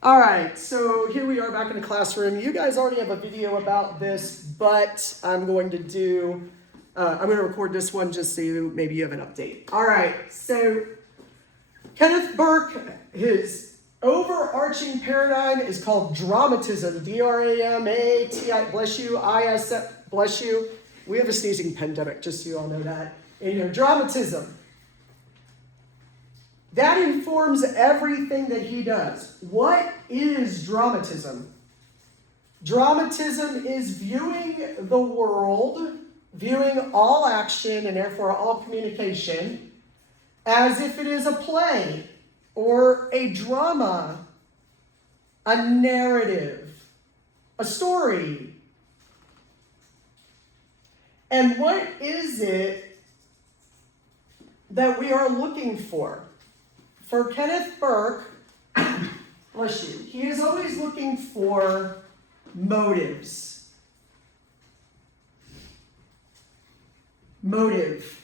All right, so here we are back in the classroom. You guys already have a video about this, but I'm going to record this one just so maybe you have an update. All right, so Kenneth Burke, his overarching paradigm is called dramatism. D-R-A-M-A-T-I, bless you, I-S, bless you. We have a sneezing pandemic, just so you all know that. And dramatism. That informs everything that he does. What is dramatism? Dramatism is viewing the world, viewing all action and therefore all communication as if it is a play or a drama, a narrative, a story. And what is it that we are looking for? For Kenneth Burke, bless you, he is always looking for motives. Motive.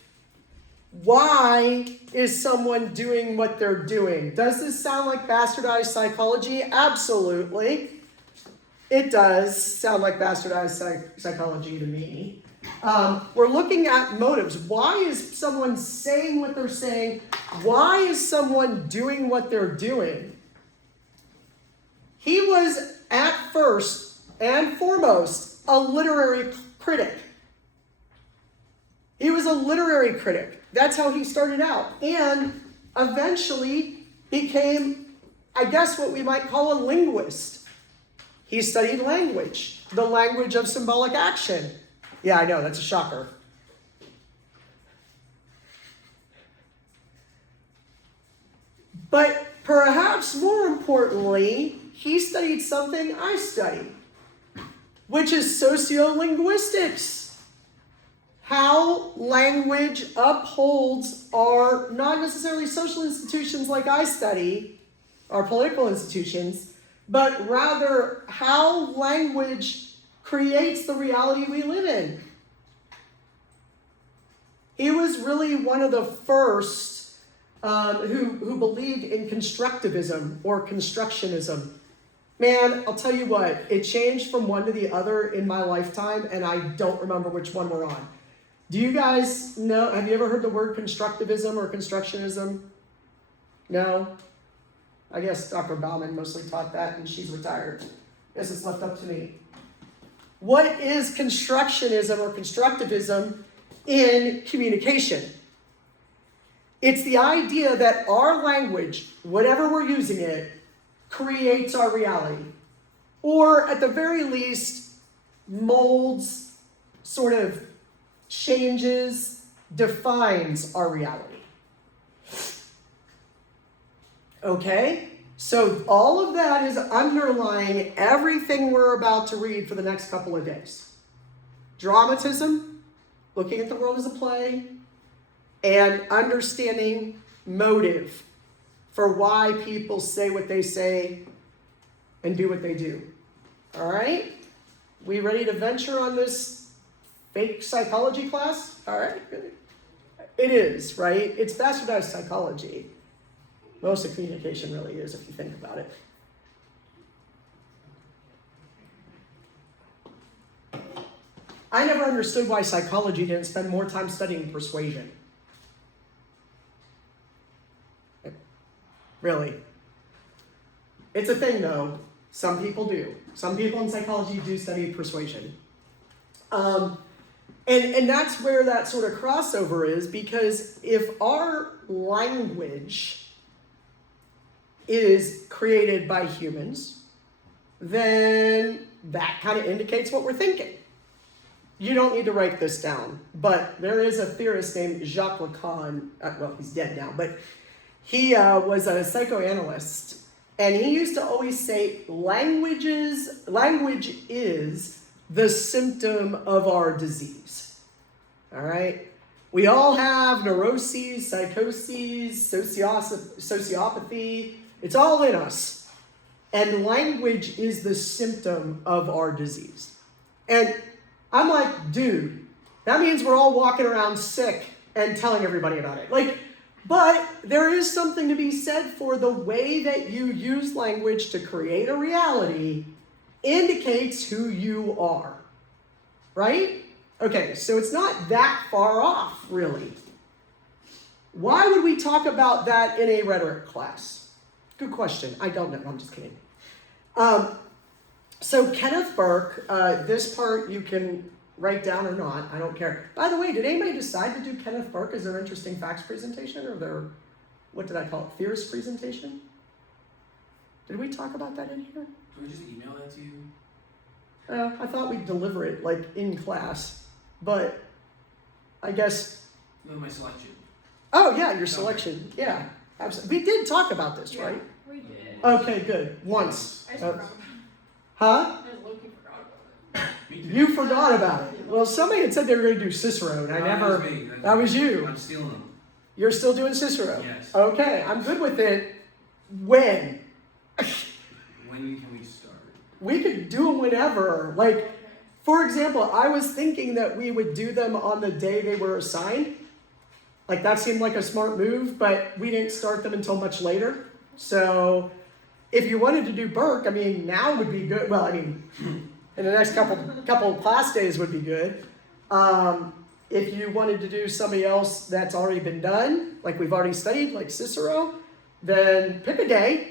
Why is someone doing what they're doing? Does this sound like bastardized psychology? Absolutely. It does sound like bastardized psychology to me. We're looking at motives. Why is someone saying what they're saying? Why is someone doing what they're doing? He was, at first and foremost, a literary critic. He was a literary critic. That's how he started out. And eventually became, I guess, what we might call a linguist. He studied language, the language of symbolic action. Yeah, I know, that's a shocker. But perhaps more importantly, he studied something I study, which is sociolinguistics. How language upholds our, not necessarily social institutions like I study, our political institutions, but rather how language creates the reality we live in. He was really one of the first who believed in constructivism or constructionism. Man, I'll tell you what, it changed from one to the other in my lifetime, and I don't remember which one we're on. Do you guys know, have you ever heard the word constructivism or constructionism? No? I guess Dr. Bauman mostly taught that, and she's retired. Guess it's left up to me. What is constructionism or constructivism in communication? It's the idea that our language, whatever we're using it, creates our reality. Or at the very least, molds, sort of changes, defines our reality. Okay? So all of that is underlying everything we're about to read for the next couple of days. Dramatism, looking at the world as a play, and understanding motive for why people say what they say and do what they do. All right? We ready to venture on this fake psychology class? All right. It is, right? It's bastardized psychology. Most of communication really is, if you think about it. I never understood why psychology didn't spend more time studying persuasion. Really. It's a thing, though. Some people do. Some people in psychology do study persuasion. And that's where that sort of crossover is, because if our language is created by humans, then that kind of indicates what we're thinking. You don't need to write this down, but there is a theorist named Jacques Lacan, well, he's dead now, but he was a psychoanalyst, and he used to always say, language is the symptom of our disease. All right? We all have neuroses, psychoses, sociopathy. It's all in us. And language is the symptom of our disease. And I'm like, dude, that means we're all walking around sick and telling everybody about it. Like, But there is something to be said for the way that you use language to create a reality indicates who you are, right? Okay, so it's not that far off, really. Why would we talk about that in a rhetoric class? Good question. I don't know. I'm just kidding. So Kenneth Burke, this part you can write down or not. I don't care. By the way, did anybody decide to do Kenneth Burke as their interesting facts presentation or their, what did I call it, theorist presentation? Did we talk about that in here? Can we just email that to you? I thought we'd deliver it like in class, but I guess. No, my selection. Oh yeah, your selection. Yeah, absolutely. We did talk about this, right? We did. Okay, good. Once. I just forgot about it. Huh? I just low-key forgot about it. Me too. You forgot about it. Well, somebody had said they were going to do Cicero, and I No, never. That was me. That was you. I'm stealing them. You're still doing Cicero. Yes. Okay, I'm good with it. When? When can we start? We could do them whenever. Like, for example, I was thinking that we would do them on the day they were assigned. Like, that seemed like a smart move, but we didn't start them until much later. So, if you wanted to do Burke, I mean, now would be good. Well, I mean, in the next couple of class days would be good. If you wanted to do somebody else that's already been done, like we've already studied, like Cicero, then pick a day.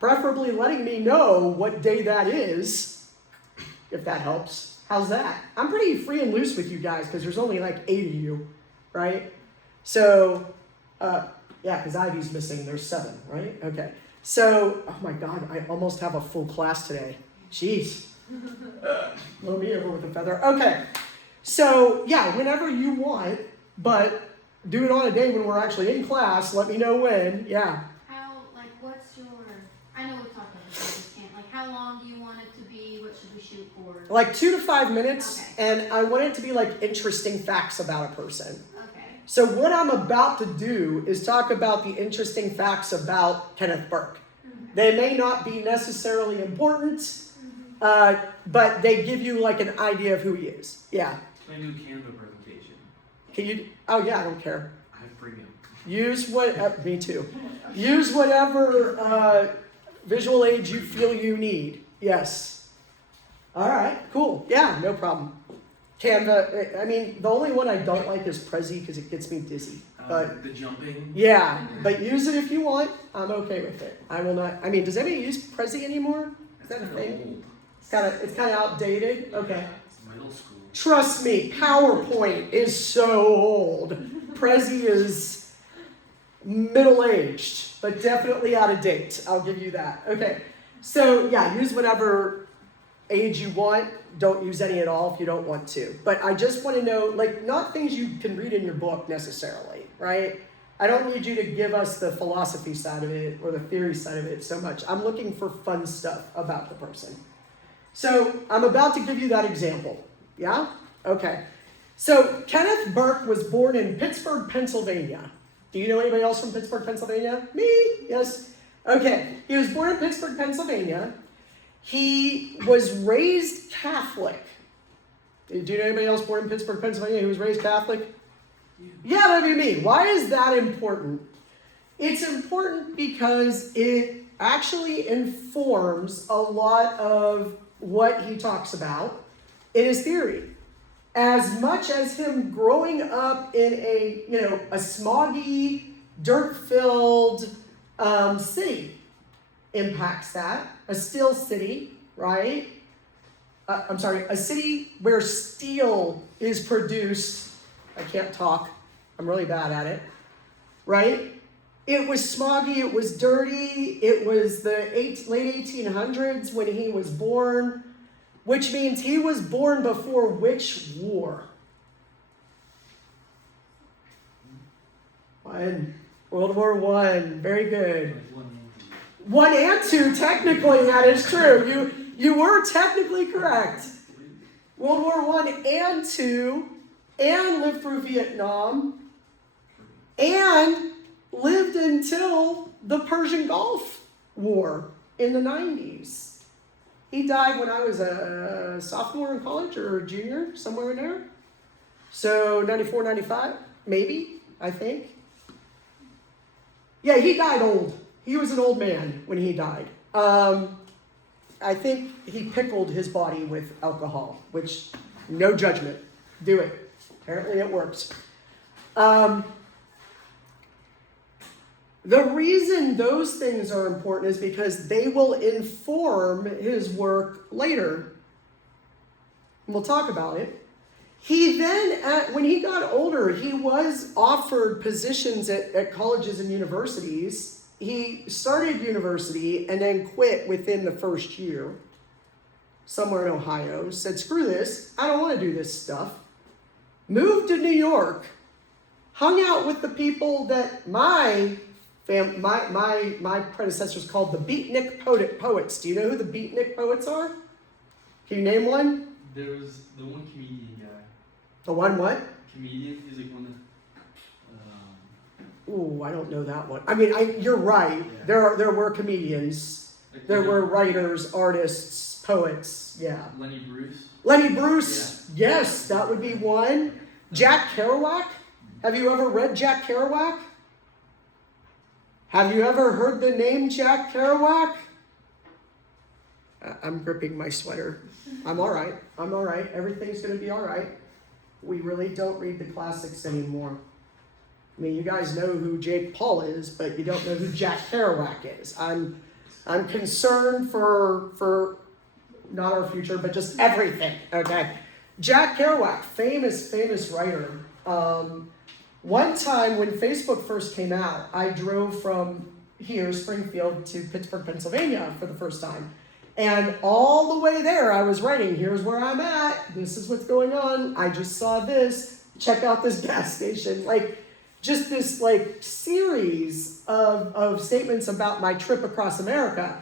Preferably letting me know what day that is, if that helps. How's that? I'm pretty free and loose with you guys because there's only like 8 of you, right? So, yeah, because Ivy's missing. There's 7, right? Okay. So, oh my God, I almost have a full class today. Jeez. Blow me over with a feather. Okay. So, yeah, whenever you want, but do it on a day when we're actually in class. Let me know when. Yeah. What's your, I know we talked about this, I just can't, how long do you want it to be? What should we shoot for? Like 2 to 5 minutes, Okay. and I want it to be like interesting facts about a person. Okay. So what I'm about to do is talk about the interesting facts about Kenneth Burke. They may not be necessarily important, but they give you like an idea of who he is. Yeah. My new Canva presentation. Can you? Oh yeah, I don't care. I have premium. Use what? Me too. Use whatever visual aid you feel you need. Yes. All right. Cool. Yeah. No problem. Canva. I mean, the only one I don't like is Prezi because it gets me dizzy. But The jumping. yeah, but use it if you want. I'm okay with it. I will not. I mean, does anybody use Prezi anymore? Is that a Kinda thing? old. It's kind of outdated. Okay. It's middle school. Trust me, PowerPoint is so old. Prezi is middle-aged, but definitely out of date. I'll give you that. Okay. So yeah, use whatever age you want. Don't use any at all if you don't want to. But I just want to know, like, not things you can read in your book necessarily, right? I don't need you to give us the philosophy side of it or the theory side of it so much. I'm looking for fun stuff about the person. So I'm about to give you that example. Yeah? Okay. So Kenneth Burke was born in Pittsburgh, Pennsylvania. Do you know anybody else from Pittsburgh, Pennsylvania? Me? Yes. Okay. He was born in Pittsburgh, Pennsylvania. He was raised Catholic. Do you know anybody else born in Pittsburgh, Pennsylvania who was raised Catholic? Yeah, that'd be me. Why is that important? It's important because it actually informs a lot of what he talks about in his theory. As much as him growing up in a smoggy, dirt-filled city impacts that. A steel city, right? A city where steel is produced. I can't talk. I'm really bad at it. Right? It was smoggy. It was dirty. It was the late 1800s when he was born, which means he was born before which war? World War I. Very good. 1 and 2, technically, that is true. You were technically correct. World War I and 2, and lived through Vietnam, and lived until the Persian Gulf War in the 90s. He died when I was a sophomore in college or a junior, somewhere in there. So 94, 95, maybe, I think. Yeah, he died old. He was an old man when he died. I think he pickled his body with alcohol, which, no judgment. Do it. Apparently it works. The reason those things are important is because they will inform his work later. And we'll talk about it. He then, when he got older, he was offered positions at colleges and universities. He started university and then quit within the first year, somewhere in Ohio, said, screw this, I don't want to do this stuff. Moved to New York, hung out with the people that my predecessors called the beatnik poets. Do you know who the beatnik poets are? Can you name one? There was the one comedian guy. The one what? Comedian, he's like one of Ooh, I don't know that one. I mean, you're right. Yeah. There were comedians. like There Lenny- were writers, artists, poets. Yeah. Lenny Bruce. Lenny Bruce. Yes, that would be one. Jack Kerouac. Have you ever read Jack Kerouac? Have you ever heard the name Jack Kerouac? I'm gripping my sweater. I'm all right. I'm all right. Everything's going to be all right. We really don't read the classics anymore. I mean, you guys know who Jake Paul is, but you don't know who Jack Kerouac is. I'm concerned for not our future, but just everything. Okay, Jack Kerouac, famous writer. One time when Facebook first came out, I drove from here, Springfield, to Pittsburgh, Pennsylvania for the first time. And all the way there, I was writing, here's where I'm at. This is what's going on. I just saw this. Check out this gas station. Like, just this like series of statements about my trip across America.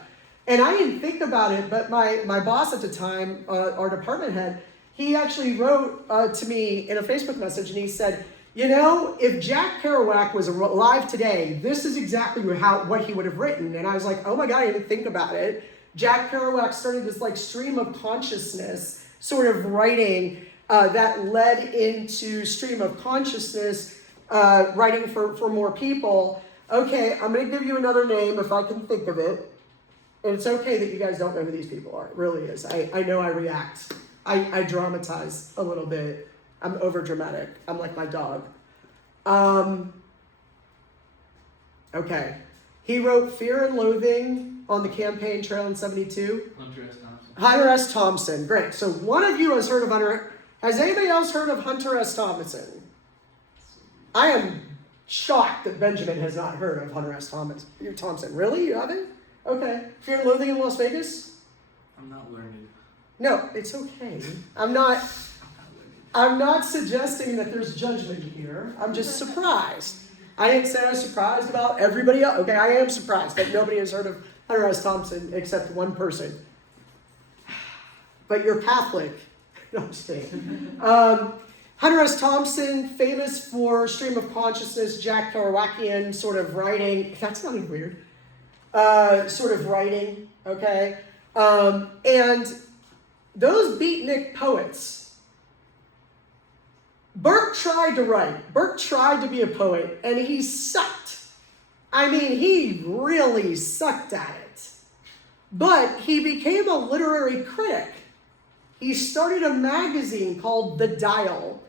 And I didn't think about it, but my boss at the time, our department head, he actually wrote to me in a Facebook message, and he said, you know, if Jack Kerouac was alive today, this is exactly what he would have written. And I was like, oh my God, I didn't think about it. Jack Kerouac started this like stream of consciousness sort of writing that led into stream of consciousness writing for more people. Okay, I'm going to give you another name if I can think of it. And it's okay that you guys don't know who these people are. It really is. I know I react. I dramatize a little bit. I'm over dramatic. I'm like my dog. Okay. He wrote Fear and Loathing on the campaign trail in 72. Hunter S. Thompson. Hunter S. Thompson. Great. So one of you has heard of Hunter. Has anybody else heard of Hunter S. Thompson? I am shocked that Benjamin has not heard of Hunter S. Thompson. Really? You haven't? Okay. Fear and Loathing in Las Vegas? I'm not learning. No, it's okay. I'm not suggesting that there's judgment here. I'm just surprised. I didn't say I was surprised about everybody else. Okay, I am surprised that nobody has heard of Hunter S. Thompson except one person. But you're Catholic. No, I'm just kidding. Hunter S. Thompson, famous for stream of consciousness, Jack Kerouacian sort of writing. That sounded weird. Sort of writing, okay? And those beatnik poets, Burke tried to write. Burke tried to be a poet, and he sucked. I mean, he really sucked at it. But he became a literary critic. He started a magazine called The Dial.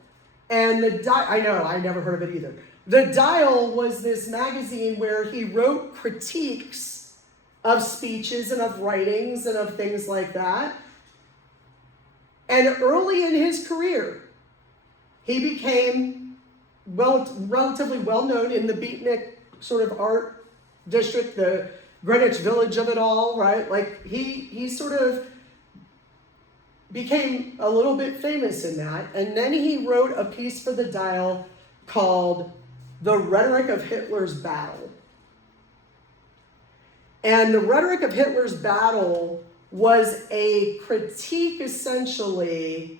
And I know, I never heard of it either. The Dial was this magazine where he wrote critiques of speeches and of writings and of things like that. And early in his career, he became relatively well-known in the beatnik sort of art district, the Greenwich Village of it all, right? Like, he sort of became a little bit famous in that. And then he wrote a piece for The Dial called The Rhetoric of Hitler's Battle. And the Rhetoric of Hitler's Battle was a critique, essentially,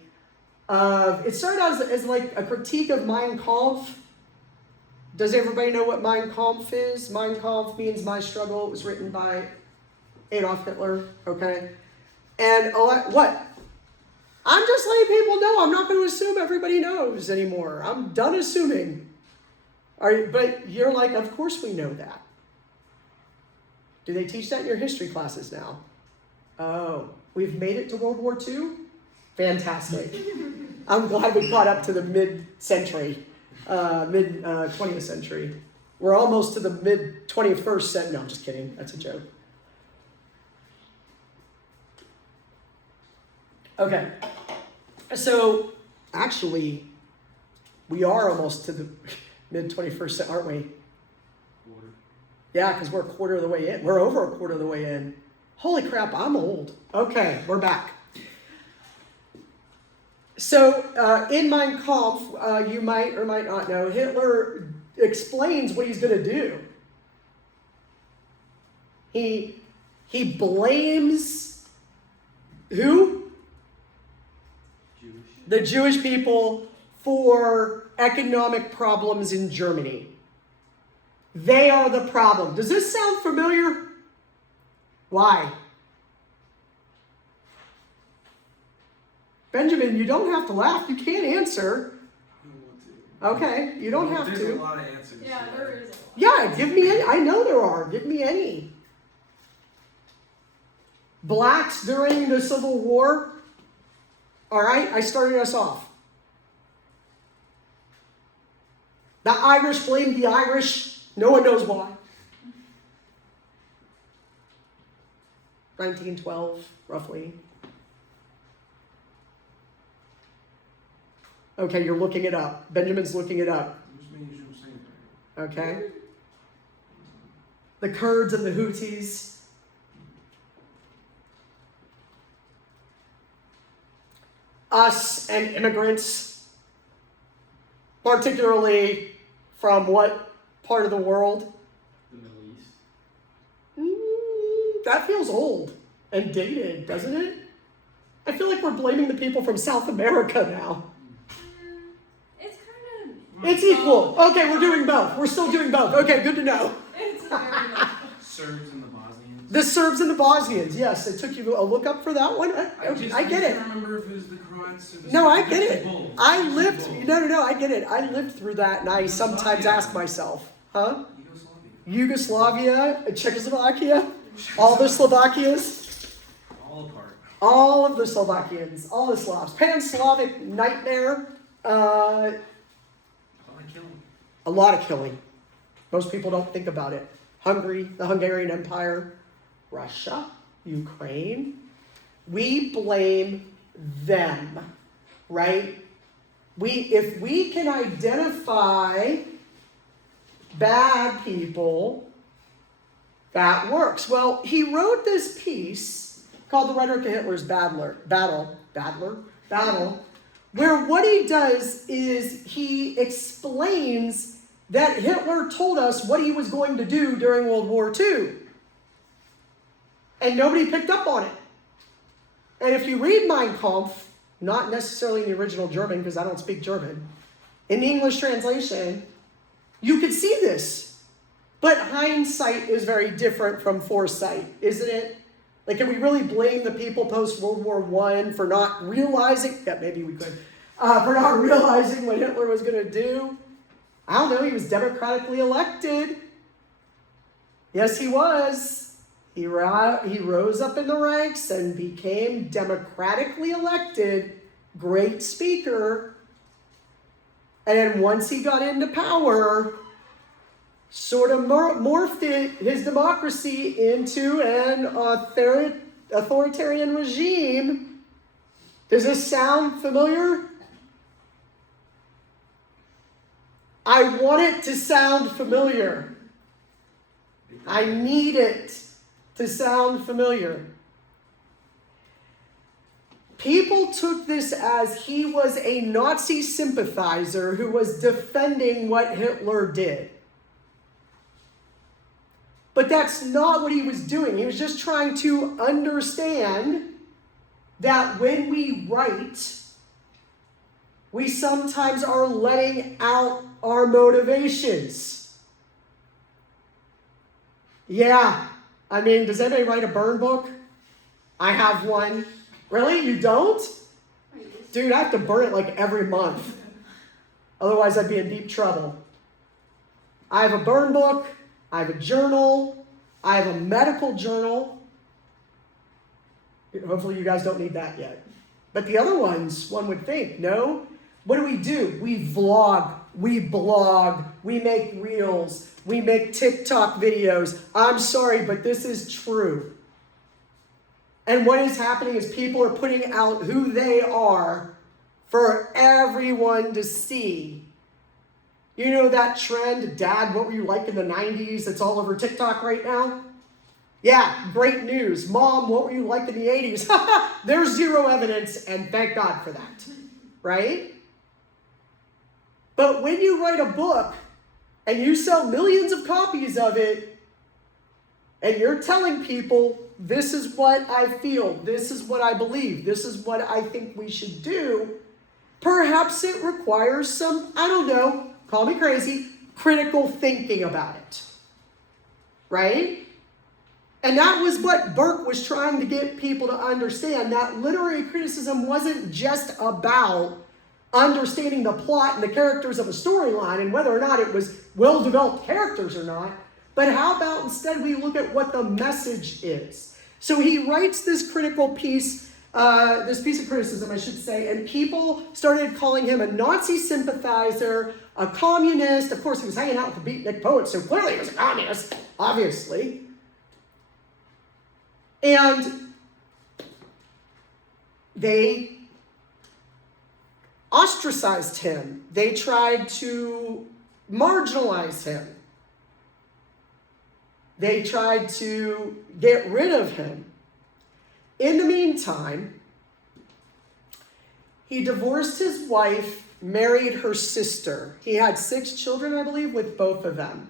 it started out as like a critique of Mein Kampf. Does everybody know what Mein Kampf is? Mein Kampf means my struggle. It was written by Adolf Hitler, okay? And what? I'm just letting people know. I'm not going to assume everybody knows anymore. I'm done assuming. But you're like, of course we know that. Do they teach that in your history classes now? Oh, we've made it to World War II? Fantastic. I'm glad we caught up to the mid-century, mid-20th century. We're almost to the mid-21st century. No, I'm just kidding. That's a joke. Okay. So, actually, we are almost to the mid-21st, aren't we? Water. Yeah, because we're a quarter of the way in. We're over a quarter of the way in. Holy crap, I'm old. Okay, we're back. So, in Mein Kampf, you might or might not know, Hitler explains what he's going to do. He blames who? Jewish. The Jewish people for economic problems in Germany. They are the problem. Does this sound familiar? Why? Benjamin, you don't have to laugh. You can't answer. I don't want to. Okay, you don't have There's to. a lot of answers. Yeah, there is a lot. Yeah, give me any. I know there are. Give me any. Blacks during the Civil War. All right, I started us off. The Irish blamed the Irish. No one knows why. 1912, roughly. Okay, you're looking it up. Benjamin's looking it up. Which means you were saying that. Okay. The Kurds and the Houthis. Us and immigrants, particularly from what part of the world? The Middle East. That feels old and dated, doesn't it? I feel like we're blaming the people from South America now. It's kind of. It's equal. Okay, we're doing both. We're still doing both. Okay, good to know. It's very much. Serbs and the Bosnians. The Serbs and the Bosnians. Yes, it took you a look up for that one. I get it. can't remember if it was the Croats or the No, I Serbs. get it. Both. I lived. Both. No, I get it. I lived through that, and I sometimes ask myself, huh? Yugoslavia. Yugoslavia, Czechoslovakia, all the Slovakias, All apart. all of the Slovakians, all the Slavs, Pan-Slavic nightmare. All I kill them. A lot of killing. Most people don't think about it. Hungary, the Hungarian Empire, Russia, Ukraine. We blame them, right? If we can identify bad people, that works. Well, he wrote this piece called The Rhetoric of Hitler's Battle, where what he does is he explains that Hitler told us what he was going to do during World War II. And nobody picked up on it. And if you read Mein Kampf, not necessarily in the original German, because I don't speak German, in the English translation, you could see this. But hindsight is very different from foresight, isn't it? Like, can we really blame the people post-World War I for not realizing, yeah, maybe we could, for not realizing what Hitler was going to do? I don't know, he was democratically elected. Yes, he was. He rose up in the ranks and became democratically elected. Great speaker. And then once he got into power, sort of morphed his democracy into an authoritarian regime. Does this sound familiar? I want it to sound familiar. I need it to sound familiar. People took this as he was a Nazi sympathizer who was defending what Hitler did. But that's not what he was doing. He was just trying to understand that when we write, we sometimes are letting out our motivations. Yeah, I mean, does anybody write a burn book? I have one. Really? You don't? Dude, I have to burn it like every month. Otherwise, I'd be in deep trouble. I have a burn book. I have a journal. I have a medical journal. Hopefully you guys don't need that yet. But the other ones, one would think, no. What do? We vlog, we blog, we make reels, we make TikTok videos. I'm sorry, but this is true. And what is happening is people are putting out who they are for everyone to see. You know that trend, Dad, what were you like in the 90s? That's all over TikTok right now. Yeah, great news. Mom, what were you like in the 80s? There's zero evidence, and thank God for that, right? But when you write a book and you sell millions of copies of it, and you're telling people, this is what I feel, this is what I believe, this is what I think we should do, perhaps it requires some, I don't know, call me crazy, critical thinking about it, right? And that was what Burke was trying to get people to understand, that literary criticism wasn't just about understanding the plot and the characters of a storyline and whether or not it was well-developed characters or not, but how about instead we look at what the message is. So he writes this critical piece, this piece of criticism, I should say, and people started calling him a Nazi sympathizer, a communist. Of course, he was hanging out with the beatnik poets, so clearly he was a communist, obviously. And they ostracized him. They tried to marginalize him. They tried to get rid of him. In the meantime, he divorced his wife, married her sister. He had 6 children, I believe, with both of them.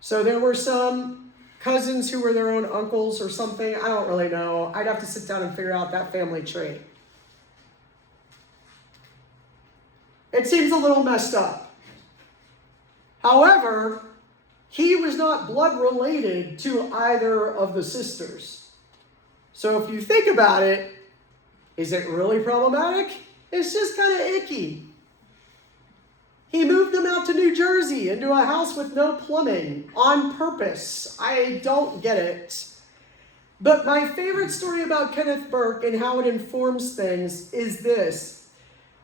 So there were some cousins who were their own uncles or something. I don't really know. I'd have to sit down and figure out that family tree. It seems a little messed up. However, he was not blood related to either of the sisters. So if you think about it, is it really problematic? It's just kind of icky. He moved them out to New Jersey into a house with no plumbing on purpose. I don't get it. But my favorite story about Kenneth Burke and how it informs things is this.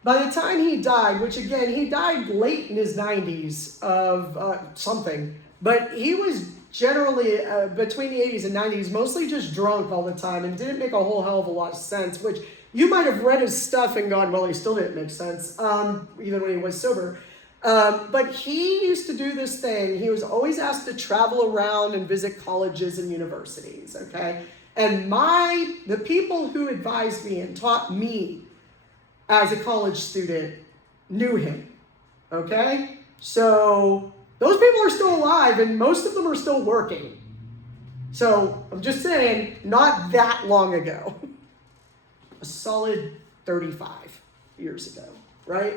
By the time he died, which again, he died late in his 90s of something, but he was generally between the 80s and 90s, mostly just drunk all the time and didn't make a whole hell of a lot of sense, which you might have read his stuff and gone, well, he still didn't make sense, even when he was sober. But he used to do this thing. He was always asked to travel around and visit colleges and universities, okay? And the people who advised me and taught me as a college student knew him, okay? So those people are still alive and most of them are still working. So I'm just saying, not that long ago. A solid 35 years ago, right?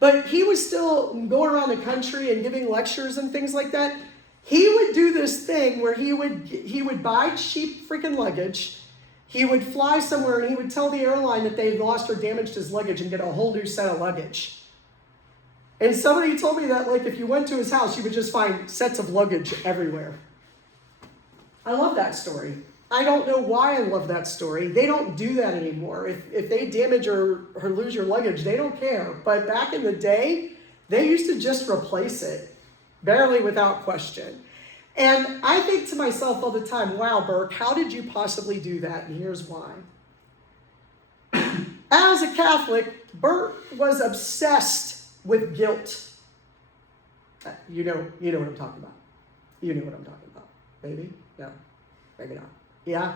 But he was still going around the country and giving lectures and things like that. He would do this thing where he would buy cheap freaking luggage. He would fly somewhere and he would tell the airline that they lost or damaged his luggage and get a whole new set of luggage. And somebody told me that, like, if you went to his house, you would just find sets of luggage everywhere. I love that story. I don't know why I love that story. They don't do that anymore. If they damage or lose your luggage, they don't care. But back in the day, they used to just replace it, barely without question. And I think to myself all the time, wow, Burke, how did you possibly do that? And here's why. As a Catholic, Burke was obsessed with guilt. You know what I'm talking about. You know what I'm talking about. Maybe? No, maybe not. Yeah?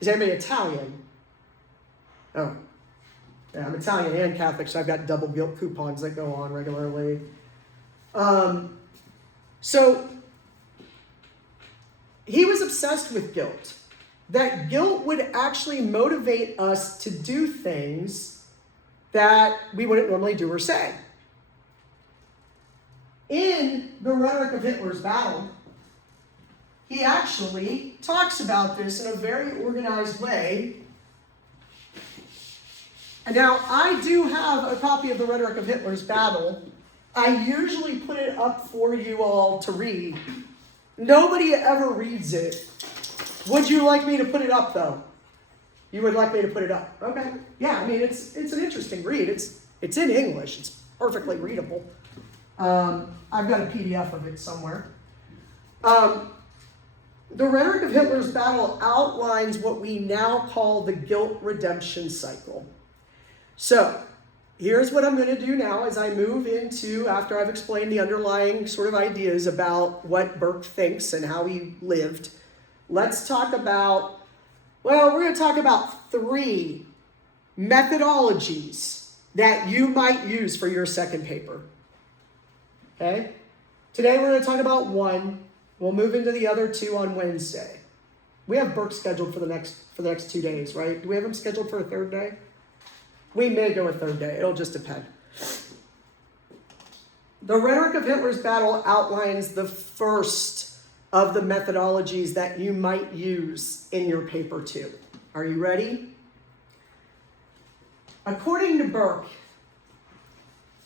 Is anybody Italian? Oh. Yeah, I'm Italian and Catholic, so I've got double guilt coupons that go on regularly. So he was obsessed with guilt. That guilt would actually motivate us to do things that we wouldn't normally do or say. In The Rhetoric of Hitler's Battle, he actually talks about this in a very organized way. And now, I do have a copy of The Rhetoric of Hitler's Battle. I usually put it up for you all to read. Nobody ever reads it. Would you like me to put it up though? You would like me to put it up? Okay. Yeah, I mean it's an interesting read. It's in English. It's perfectly readable. I've got a PDF of it somewhere. The rhetoric of Hitler's battle outlines what we now call the guilt redemption cycle. So, here's what I'm going to do now as I move into, after I've explained the underlying sort of ideas about what Burke thinks and how he lived. Let's talk about, well, we're going to talk about 3 methodologies that you might use for your second paper. Okay? Today we're going to talk about 1. We'll move into the other 2 on Wednesday. We have Burke scheduled for the next 2 days, right? Do we have him scheduled for a 3rd day? We may go a 3rd day. It'll just depend. The rhetoric of Hitler's battle outlines the first of the methodologies that you might use in your paper 2. Are you ready? According to Burke,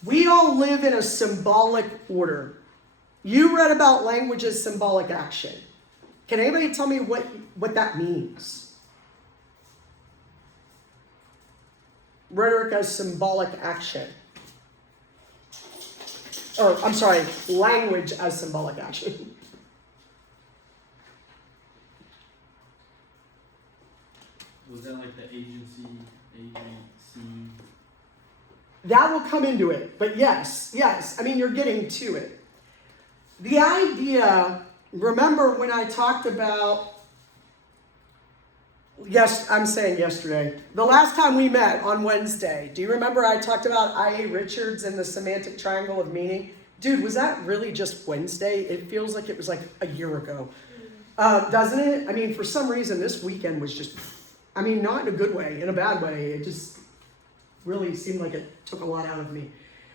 we all live in a symbolic order. You read about language as symbolic action. Can anybody tell me what that means? Rhetoric as symbolic action. Or, I'm sorry, language as symbolic action. Was that like the agency? That will come into it, but yes, I mean, you're getting to it. The idea, remember when I talked about, yes, I'm saying yesterday, the last time we met on Wednesday, do you remember I talked about I.A. Richards and the semantic triangle of meaning? Dude, was that really just Wednesday? It feels like it was like a year ago. Doesn't it? I mean, for some reason, this weekend was just, I mean, not in a good way, in a bad way. It just really seemed like it took a lot out of me.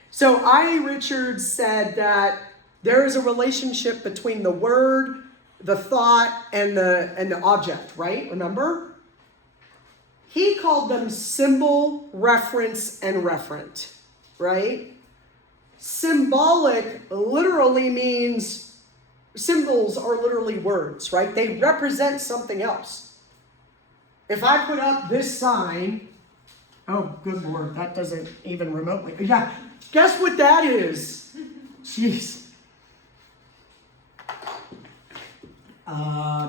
So I.A. Richards said that there is a relationship between the word, the thought, and the object, right? Remember? He called them symbol, reference, and referent, right? Symbolic literally means, symbols are literally words, right? They represent something else. If I put up this sign, oh, good Lord, that doesn't even remotely, yeah, guess what that is? Jeez.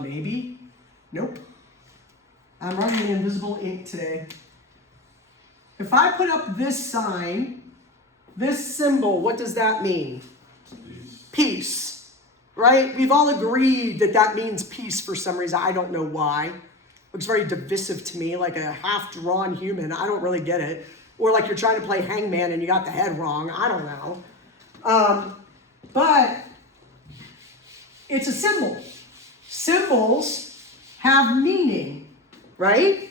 Maybe? Nope. I'm writing in invisible ink today. If I put up this sign, this symbol, what does that mean? Peace. Right? We've all agreed that that means peace for some reason. I don't know why. Looks very divisive to me, like a half-drawn human. I don't really get it. Or like you're trying to play hangman and you got the head wrong. I don't know. But it's a symbol. Symbols have meaning, right?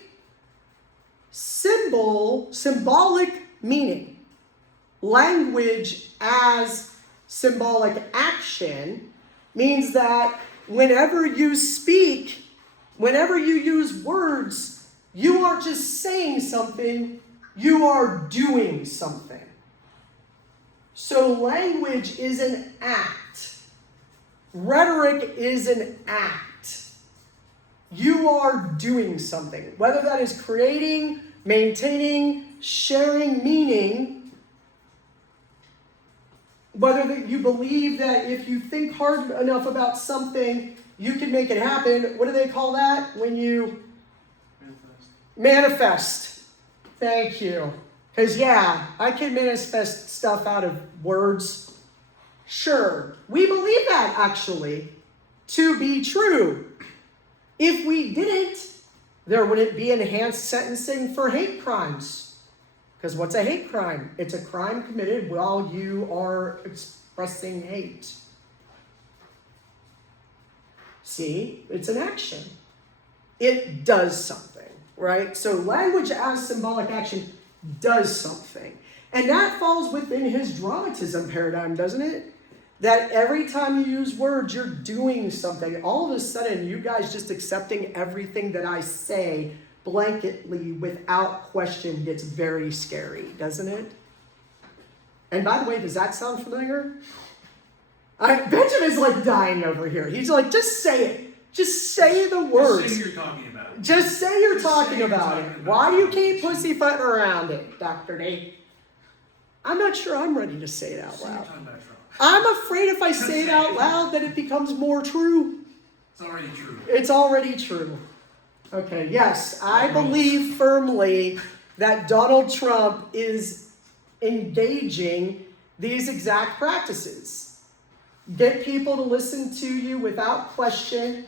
Symbolic meaning. Language as symbolic action means that whenever you speak, whenever you use words, you aren't just saying something, you are doing something. So language is an act. Rhetoric is an act. You are doing something, whether that is creating, maintaining, sharing meaning, whether that you believe that if you think hard enough about something, you can make it happen. What do they call that? When you manifest. Thank you. Because yeah, I can manifest stuff out of words. Sure, we believe that actually to be true. If we didn't, there wouldn't be enhanced sentencing for hate crimes. Because what's a hate crime? It's a crime committed while you are expressing hate. See, it's an action. It does something, right? So language as symbolic action does something. And that falls within his dramatism paradigm, doesn't it? That every time you use words, you're doing something. All of a sudden, you guys just accepting everything that I say blanketly without question gets very scary, doesn't it? And by the way, does that sound familiar? Benjamin's like dying over here. He's like, just say it. Just say the words. Just say you're talking about it. Just say you're Just talking say you're about talking it. about Why it. do you keep pussyfooting around it, Dr. D? I'm not sure I'm ready to say it out Say you're loud. talking about Trump. I'm afraid if I say it out loud that it becomes more true. It's already true. It's already true. Okay, yes, I believe firmly that Donald Trump is engaging these exact practices. Get people to listen to you without question,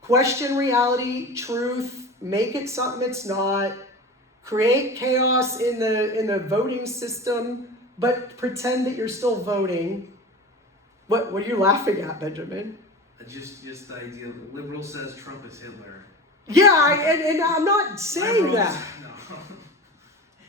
question reality, truth, make it something it's not, create chaos in the voting system, but pretend that you're still voting. What are you laughing at, Benjamin? Just the idea that liberal says Trump is Hitler. Yeah, and I'm not saying Liberals- that. No.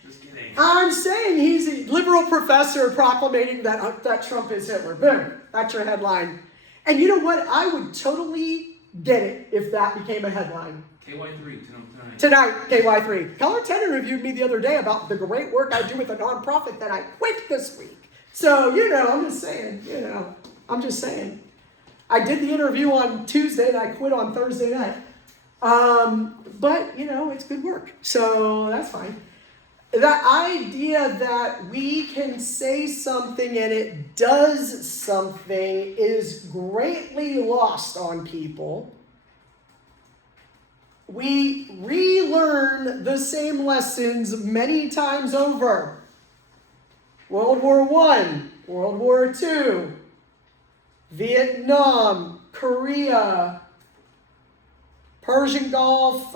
Just kidding. I'm saying he's a liberal professor proclamating that Trump is Hitler. Boom, that's your headline. And you know what? I would totally get it if that became a headline. KY3 tonight. Tonight, KY3. Color 10 interviewed me the other day about the great work I do with a nonprofit that I quit this week. So, I'm just saying, I'm just saying. I did the interview on Tuesday and I quit on Thursday night. But, it's good work. So that's fine. The idea that we can say something and it does something is greatly lost on people. We relearn the same lessons many times over. World War I, World War II, Vietnam, Korea, Persian Gulf,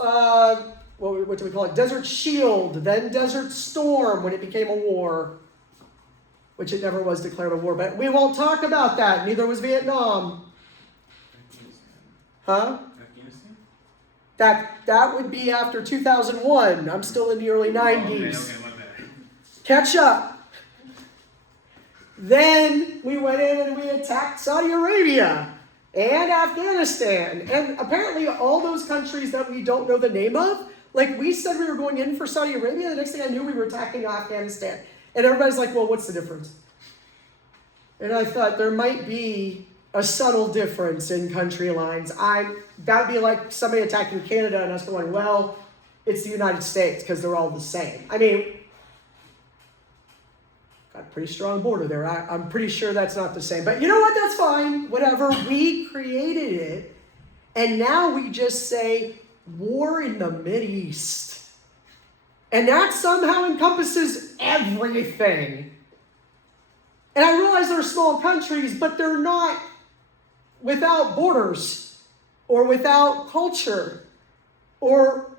what do we call it? Desert Shield, then Desert Storm when it became a war, which it never was declared a war, but we won't talk about that. Neither was Vietnam. Huh? Afghanistan? That would be after 2001. I'm still in the early 90s. Okay, my bad. Catch up. Then we went in and we attacked Saudi Arabia and Afghanistan. And apparently all those countries that we don't know the name of, like we said we were going in for Saudi Arabia, the next thing I knew we were attacking Afghanistan. And everybody's like, well, what's the difference? And I thought there might be a subtle difference in country lines. That would be like somebody attacking Canada and us going, well, it's the United States because they're all the same. I mean, got a pretty strong border there. I'm pretty sure that's not the same. But you know what? That's fine. Whatever. We created it. And now we just say war in the Mideast. And that somehow encompasses everything. And I realize they're small countries, but they're not without borders or without culture or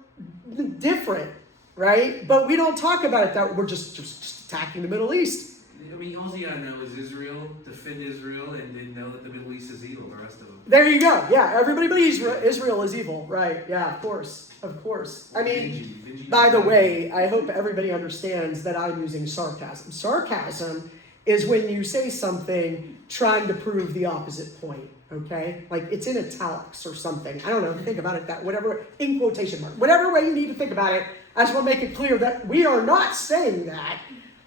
different, right? But we don't talk about it that we're just attacking the Middle East. I mean, all you gotta know is Israel, defend Israel, and then know that the Middle East is evil, the rest of them. There you go. Yeah, everybody but Israel is evil, right? Yeah, of course. Of course. I mean, Benji, by the way, I hope everybody understands that I'm using sarcasm. Sarcasm is when you say something trying to prove the opposite point, okay? Like it's in italics or something. I don't know, think about it that, whatever, in quotation mark. Whatever way you need to think about it, I just want to make it clear that we are not saying that.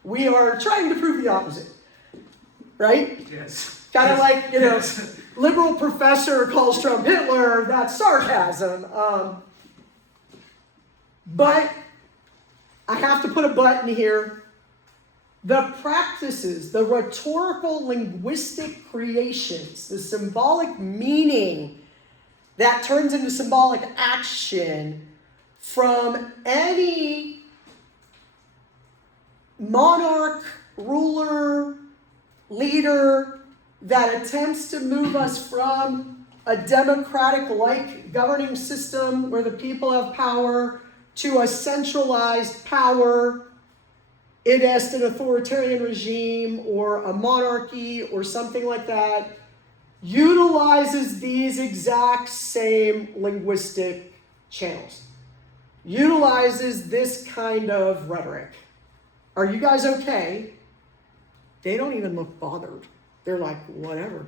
We are trying to prove the opposite, right? Yes. Kind of like, Yes. liberal professor calls Trump Hitler, that's sarcasm. But I have to put a button here. The practices, the rhetorical linguistic creations, the symbolic meaning that turns into symbolic action from any monarch, ruler, leader that attempts to move us from a democratic-like governing system where the people have power to a centralized power, it is an authoritarian regime or a monarchy or something like that, utilizes these exact same linguistic channels, utilizes this kind of rhetoric. Are you guys okay? They don't even look bothered. They're like, whatever.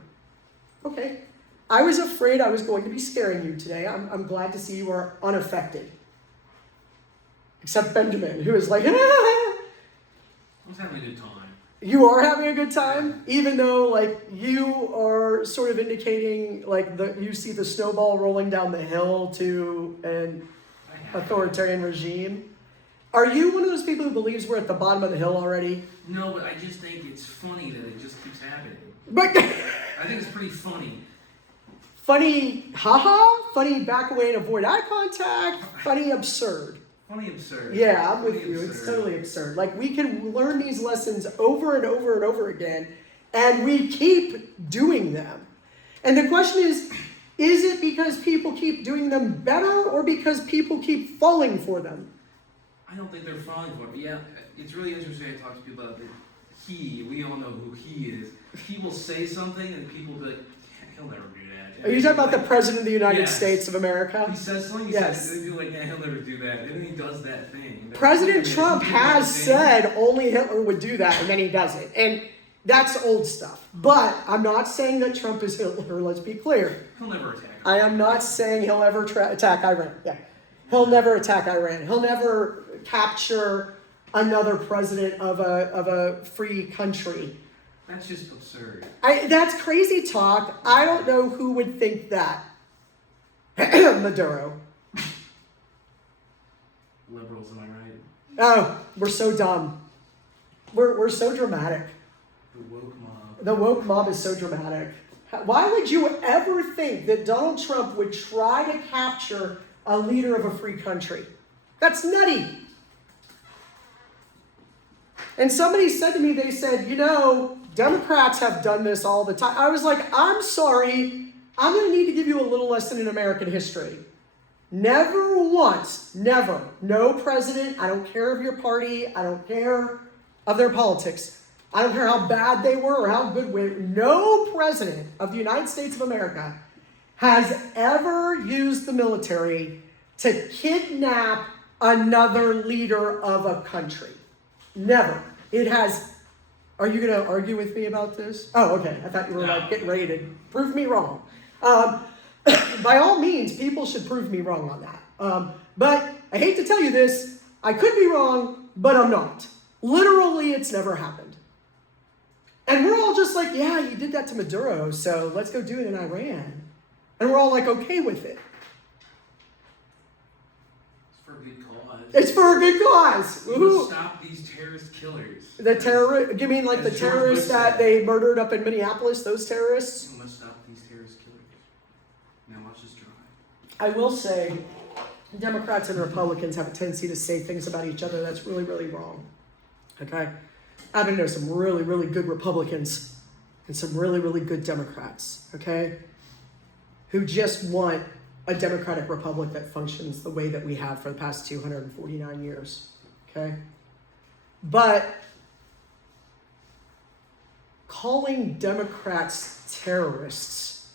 Okay. I was afraid I was going to be scaring you today. I'm glad to see you are unaffected. Except Benjamin, who is like, I was having a good time. You are having a good time, even though like you are sort of indicating like you see the snowball rolling down the hill to an authoritarian regime. Are you one of those people who believes we're at the bottom of the hill already? No, but I just think it's funny that it just keeps happening. But I think it's pretty funny. funny, haha, funny, back away and avoid eye contact, funny, absurd. Funny absurd. Yeah, I'm with Funny you. It's absurd. totally absurd. Like we can learn these lessons over and over and over again, and we keep doing them. And the question is it because people keep doing them better or because people keep falling for them? I don't think they're falling for it, but yeah, it's really interesting to talk to people about that. We all know who he is. He will say something and people will be like, he'll never do that. Are you talking about the President of the United Yes. States of America? He says something, Yes. and people are like, yeah, he'll never do that. And then he does that thing. President He Trump did has that thing. said only Hitler would do that, and then he does it. And that's old stuff. But I'm not saying that Trump is Hitler, let's be clear. He'll never attack. I am not saying he'll ever attack Iran. Yeah. He'll never attack Iran. He'll never capture another president of a free country. That's just absurd. That's crazy talk. I don't know who would think that. Maduro. Liberals, am I right? Oh, we're so dumb. We're so dramatic. The woke mob. The woke mob is so dramatic. Why would you ever think that Donald Trump would try to capture a leader of a free country? That's nutty. And somebody said to me, they said, Democrats have done this all the time. I was like, I'm sorry. I'm going to need to give you a little lesson in American history. Never once, never, no president, I don't care of your party, I don't care of their politics, I don't care how bad they were or how good we were, no president of the United States of America has ever used the military to kidnap another leader of a country. Never. It has. Are you going to argue with me about this? Oh, okay. I thought you were like getting ready to prove me wrong. By all means, people should prove me wrong on that. But I hate to tell you this, I could be wrong, but I'm not. Literally, it's never happened. And we're all just like, yeah, you did that to Maduro, so let's go do it in Iran. And we're all like, okay with it. It's for a good cause. It's for a good cause. We Ooh. must stop these terrorist killers. The terrorist, you mean like the As George terrorists Bush that said. they murdered up in Minneapolis, those terrorists? We must stop these terrorist killers. Now watch us drive. I will say, Democrats and Republicans have a tendency to say things about each other that's really, really wrong. Okay? I happen to know some really, really good Republicans and some really, really good Democrats, okay? Who just want a democratic republic that functions the way that we have for the past 249 years, okay? But calling Democrats terrorists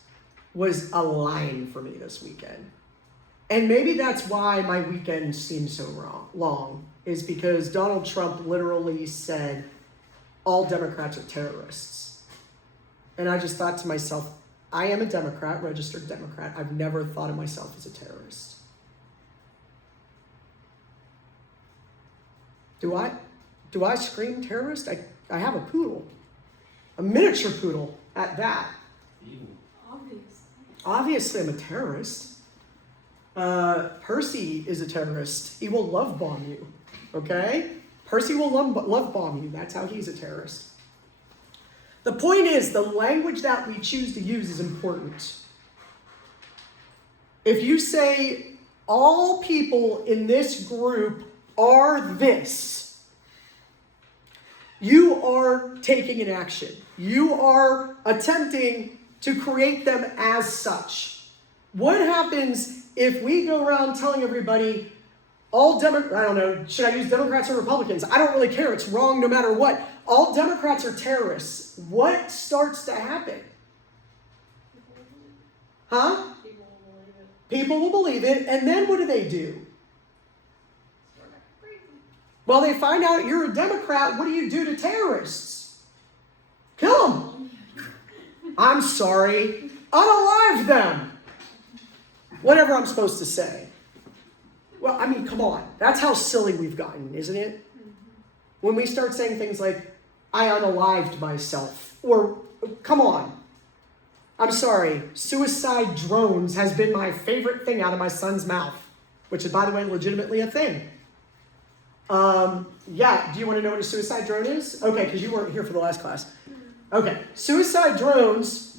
was a line for me this weekend. And maybe that's why my weekend seemed so long, is because Donald Trump literally said, all Democrats are terrorists. And I just thought to myself, I am a Democrat, registered Democrat. I've never thought of myself as a terrorist. Do I scream terrorist? I have a poodle. A miniature poodle at that. Evil. Obviously, I'm a terrorist. Percy is a terrorist. He will love bomb you, okay? Percy will love bomb you. That's how he's a terrorist. The point is, the language that we choose to use is important. If you say, all people in this group are this, you are taking an action. You are attempting to create them as such. What happens if we go around telling everybody, I don't know, should I use Democrats or Republicans? I don't really care. It's wrong no matter what. All Democrats are terrorists. What starts to happen? Huh? People will believe it. And then what do? Well, they find out you're a Democrat. What do you do to terrorists? Kill them. I'm sorry. Unalive them. Whatever I'm supposed to say. Well, I mean, come on. That's how silly we've gotten, isn't it? When we start saying things like, I unalived myself. Or, come on. I'm sorry, suicide drones has been my favorite thing out of my son's mouth, which is, by the way, legitimately a thing. Yeah, do you want to know what a suicide drone is? Okay, because you weren't here for the last class. Okay, suicide drones,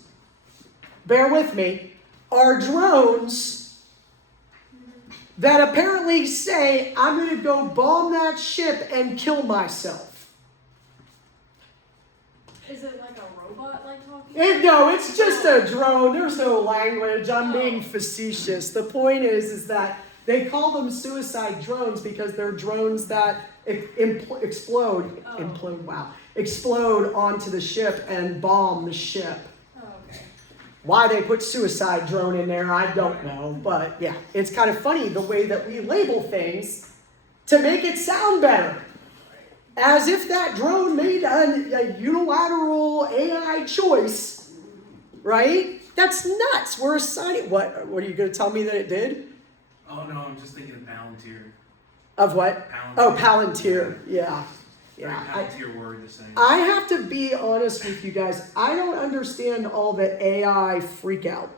bear with me, are drones that apparently say, I'm going to go bomb that ship and kill myself. Is it like a robot like talking? No, it's just a drone. There's no language. I'm being facetious. The point is that they call them suicide drones because they're drones that explode onto the ship and bomb the ship. Oh, okay. Why they put suicide drone in there, I don't know. But yeah, it's kind of funny the way that we label things to make it sound better. As if that drone made a unilateral AI choice, right? That's nuts. We're assigning, what are you going to tell me that it did? Oh no, I'm just thinking of Palantir. Of what? Palantir. Oh, Palantir. Yeah. Yeah. Palantir word to say. I have to be honest with you guys. I don't understand all the AI freak out.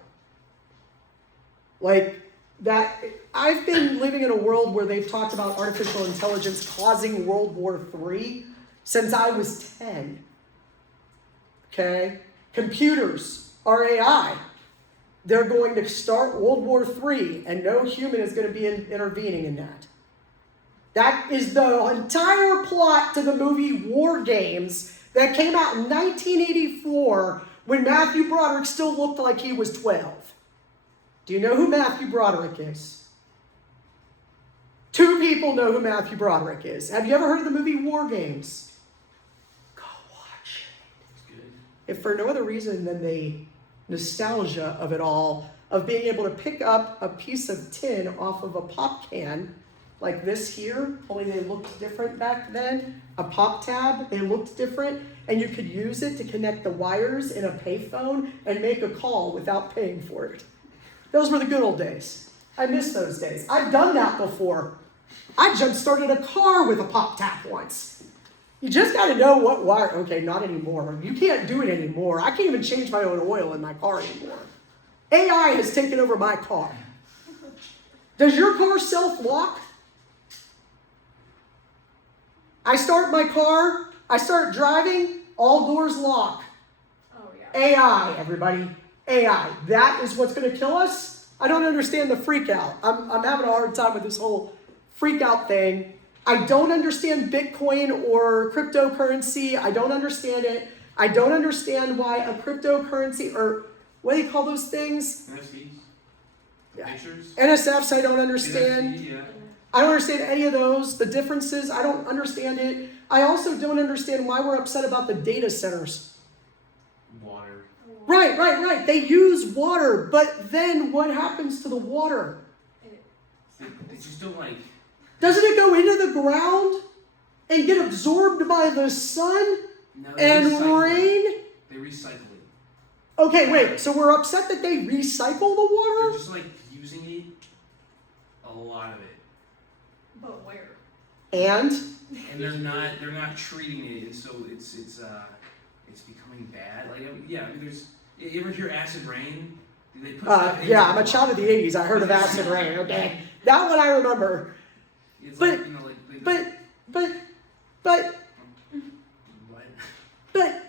Like that, I've been living in a world where they've talked about artificial intelligence causing World War III since I was 10. Okay? Computers are AI. They're going to start World War III, and no human is going to be intervening in that. That is the entire plot to the movie War Games that came out in 1984 when Matthew Broderick still looked like he was 12. Do you know who Matthew Broderick is? 2 people know who Matthew Broderick is. Have you ever heard of the movie War Games? Go watch it. It's good. If for no other reason than the nostalgia of it all, of being able to pick up a piece of tin off of a pop can, like this here, only they looked different back then. A pop tab, they looked different, and you could use it to connect the wires in a payphone and make a call without paying for it. Those were the good old days. I miss those days. I've done that before. I jump-started a car with a pop tap once. You just got to know what wire. Okay, not anymore. You can't do it anymore. I can't even change my own oil in my car anymore. AI has taken over my car. Does your car self-lock? I start my car, I start driving, all doors lock. Oh, yeah. AI, everybody. AI. That is what's going to kill us? I don't understand the freak out. I'm having a hard time with this whole freak out thing. I don't understand Bitcoin or cryptocurrency. I don't understand it. I don't understand why a cryptocurrency, or what do you call those things? NFTs? Yeah. Pictures? NSFs I don't understand. NFT, yeah. I don't understand any of those. The differences, I don't understand it. I also don't understand why we're upset about the data centers. Water. Right. They use water, but then what happens to the water? They just don't like. Doesn't it go into the ground and get absorbed by the sun No, and recycle it. rain? They recycle it. Okay, wait, so we're upset that they recycle the They're water? just like using it. A lot of it. But where? And? And they're not treating it, and so it's becoming bad. Like yeah, I mean, there's. You ever hear acid rain? Do they put stuff into Yeah, the I'm a child of the 80s. I heard of acid rain, okay? That one I remember. It's But- like, you know, like they, But, what?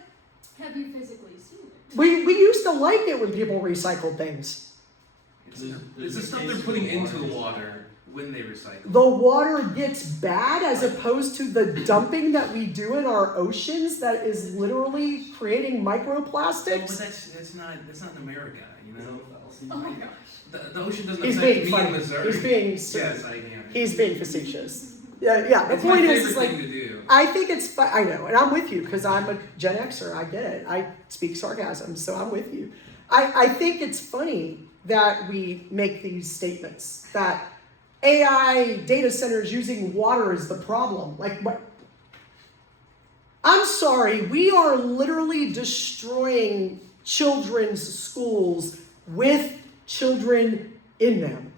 Have you physically seen it? we used to like it when people recycled things. It's the stuff they're putting into the water when they recycle. The water gets bad as opposed to the dumping that we do in our oceans that is literally creating But microplastics. that's not in America, you know. Oh my gosh. The ocean doesn't He's affect being me funny. in Missouri. He's being Yes, I am. He's being facetious. Yeah. The It's my point favorite is like, thing to do. I think it's fun. I know, and I'm with you because I'm a Gen Xer. I get it. I speak sarcasm, so I'm with you. I think it's funny that we make these statements that AI data centers using water is the problem. Like what? I'm sorry, we are literally destroying children's schools with children in them.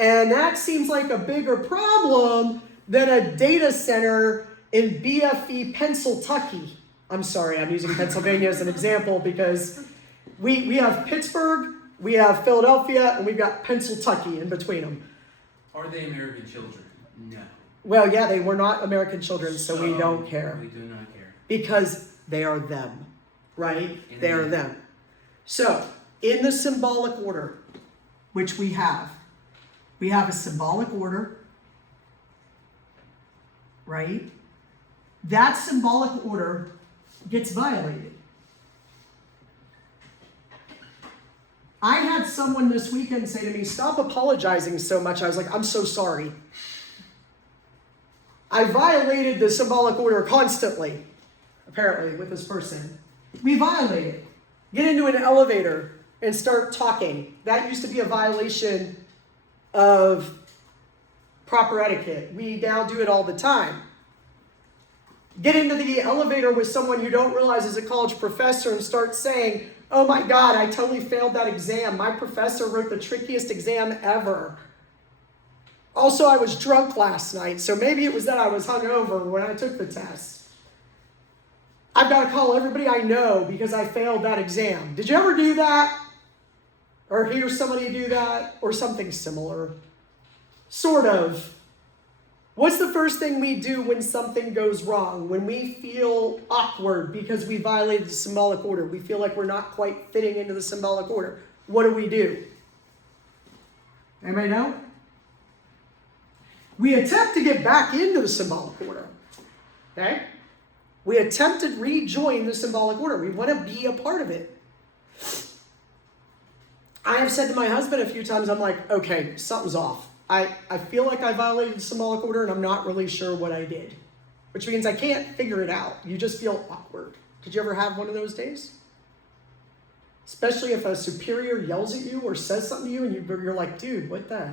And that seems like a bigger problem than a data center in BFE Pennsyltucky. I'm sorry, I'm using Pennsylvania as an example because we have Pittsburgh, we have Philadelphia, and we've got Pennsyltucky in between them. Are they American children? No. Well, yeah, they were not American children, so we don't care. We do not care. Because they are them, right? They are Amen. them. So, in the symbolic order, which we have a symbolic order, right? That symbolic order gets violated. I had someone this weekend say to me, stop apologizing so much. I was like, I'm so sorry. I violated the symbolic order constantly, apparently, with this person. We violate it. Get into an elevator and start talking. That used to be a violation of proper etiquette. We now do it all the time. Get into the elevator with someone you don't realize is a college professor and start saying, oh my God, I totally failed that exam. My professor wrote the trickiest exam ever. Also, I was drunk last night, so maybe it was that I was hungover when I took the test. I've got to call everybody I know because I failed that exam. Did you ever do that? Or hear somebody do that? Or something similar? Sort of. What's the first thing we do when something goes wrong? When we feel awkward because we violated the symbolic order. We feel like we're not quite fitting into the symbolic order. What do? Anybody know? We attempt to get back into the symbolic order. Okay? We attempt to rejoin the symbolic order. We want to be a part of it. I have said to my husband a few times, I'm like, okay, something's off. I feel like I violated the symbolic order and I'm not really sure what I did. Which means I can't figure it out. You just feel awkward. Did you ever have one of those days? Especially if a superior yells at you or says something to you and you're like, dude, what the?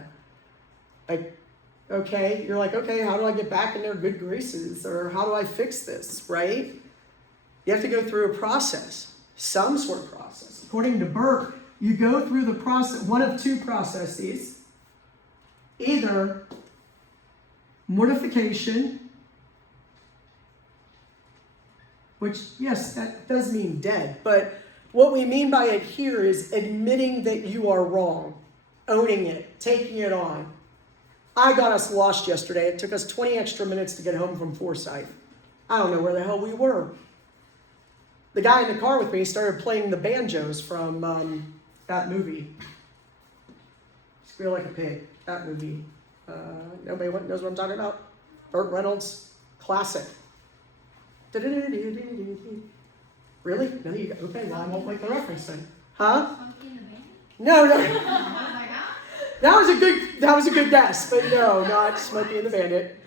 Like, okay, you're like, okay, how do I get back in their good graces? Or how do I fix this, right? You have to go through a process, some sort of process. According to Burke, you go through the process, one of two processes. Either mortification, which, yes, that does mean dead, but what we mean by it here is admitting that you are wrong, owning it, taking it on. I got us lost yesterday. It took us 20 extra minutes to get home from Forsyth. I don't know where the hell we were. The guy in the car with me started playing the banjos from that movie. Squeal Like a Pig. That movie. Nobody knows what I'm talking about? Burt Reynolds. Classic. Really? No, you okay, well, I won't make the reference then. Huh? Monkey in the Band? No. Oh my God. That was a good guess, but no, not Smokey and the Bandit.